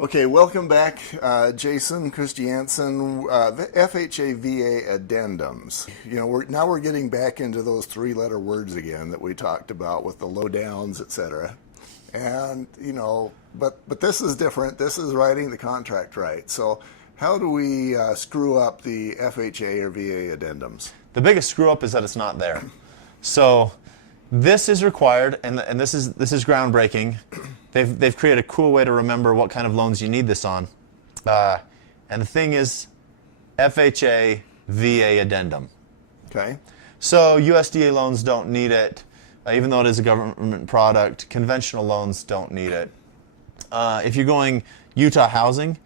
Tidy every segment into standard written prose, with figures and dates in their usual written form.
Okay, welcome back, Jason Christiansen. FHA VA addendums. You know, we're getting back into those three-letter words again that we talked about with the lowdowns, etc. And you know, but this is different. This is writing the contract right. So, how do we screw up the FHA or VA addendums? The biggest screw up is that it's not there. So, this is required, and this is groundbreaking. They've created a cool way to remember what kind of loans you need this on. And the thing is, FHA VA addendum. Okay. So USDA loans don't need it, even though it is a government product. Conventional loans don't need it. If you're going Utah Housing,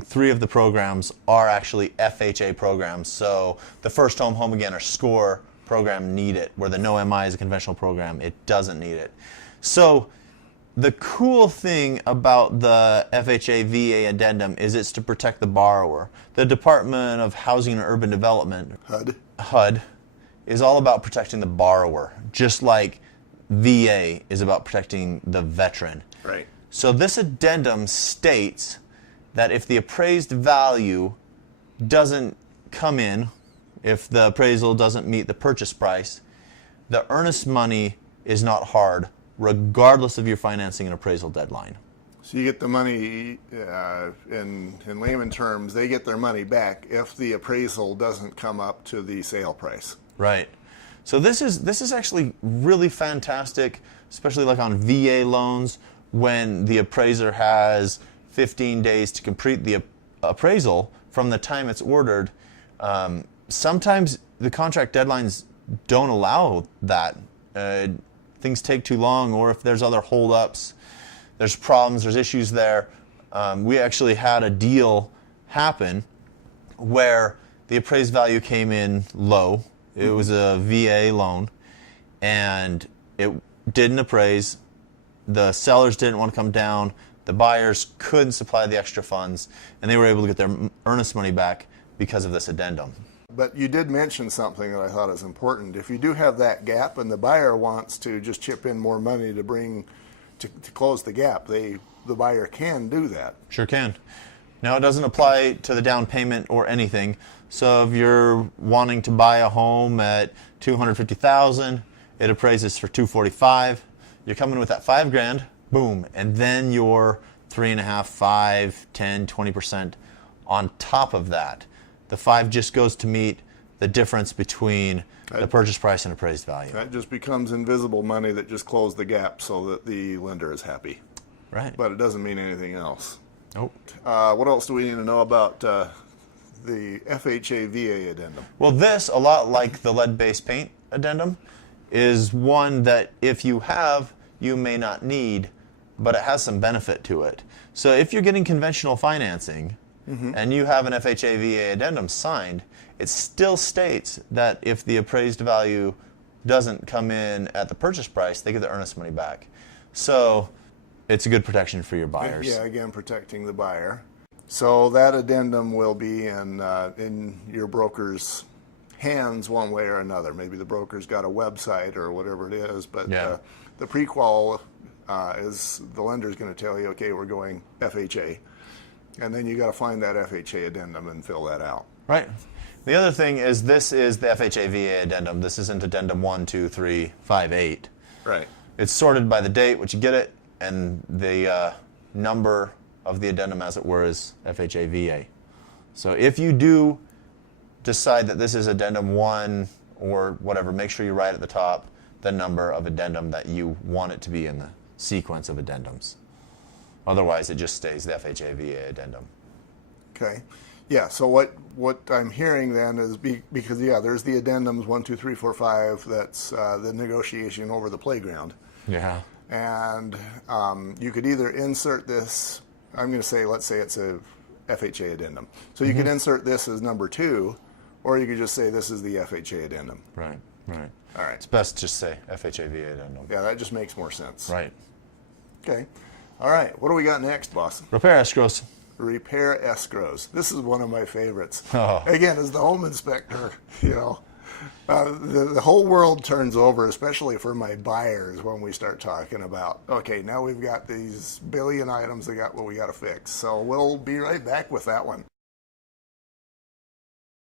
three of the programs are actually FHA programs. So the First Home, Home Again, or SCORE program need it, where the No MI is a conventional program. It doesn't need it. So the cool thing about the FHA VA addendum is it's to protect the borrower. The Department of Housing and Urban Development, HUD, is all about protecting the borrower, just like VA is about protecting the veteran. Right. So this addendum states that if the appraised value doesn't come in, if the appraisal doesn't meet the purchase price, the earnest money is not hard, regardless of your financing and appraisal deadline. So you get the money, in layman terms, they get their money back if the appraisal doesn't come up to the sale price. Right. So this is actually really fantastic, especially like on VA loans, when the appraiser has 15 days to complete the appraisal from the time it's ordered. Sometimes the contract deadlines don't allow that. Things take too long, or if there's other holdups, there's problems, there's issues there. We actually had a deal happen where the appraised value came in low. It was a VA loan, and it didn't appraise. The sellers didn't want to come down. The buyers couldn't supply the extra funds, and they were able to get their earnest money back because of this addendum. But you did mention something that I thought is important. If you do have that gap and the buyer wants to just chip in more money to close the gap, the buyer can do that. Sure can. Now, it doesn't apply to the down payment or anything. So if you're wanting to buy a home at $250,000, it appraises for $245,000. You're coming with that $5,000, boom, and then your 3.5%, 5%, 10%, 20% on top of that. The 5 just goes to meet the difference between the purchase price and appraised value. That just becomes invisible money that just closed the gap so that the lender is happy. Right. But it doesn't mean anything else. Nope. What else do we need to know about the FHA VA addendum? Well, this, a lot like the lead-based paint addendum, is one that if you have, you may not need, but it has some benefit to it. So if you're getting conventional financing, and you have an FHA VA addendum signed, it still states that if the appraised value doesn't come in at the purchase price, they get the earnest money back. So it's a good protection for your buyers. Yeah, again, protecting the buyer. So that addendum will be in your broker's hands one way or another. Maybe the broker's got a website or whatever it is, but the pre-qual is the lender's going to tell you, okay, we're going FHA. And then you got to find that FHA addendum and fill that out. Right. The other thing is this is the FHA VA addendum. This isn't addendum 1, 2, 3, 5, 8. Right. It's sorted by the date, which you get it, and the number of the addendum, as it were, is FHA VA. So if you do decide that this is addendum 1 or whatever, make sure you write at the top the number of addendum that you want it to be in the sequence of addendums. Otherwise, it just stays the FHA VA addendum. Okay. Yeah, so what I'm hearing then is because, there's the addendums 1, 2, 3, 4, 5. That's the negotiation over the playground. Yeah. And you could either insert this, I'm going to say, let's say it's a FHA addendum. So you could insert this as number 2, or you could just say this is the FHA addendum. Right, right. All right. It's best to just say FHA VA addendum. Yeah, that just makes more sense. Right. Okay. All right. What do we got next, boss? Repair escrows. Repair escrows. This is one of my favorites. Oh. Again, as the home inspector, The whole world turns over, especially for my buyers, when we start talking about, okay, now we've got these billion items we got to fix. So we'll be right back with that one.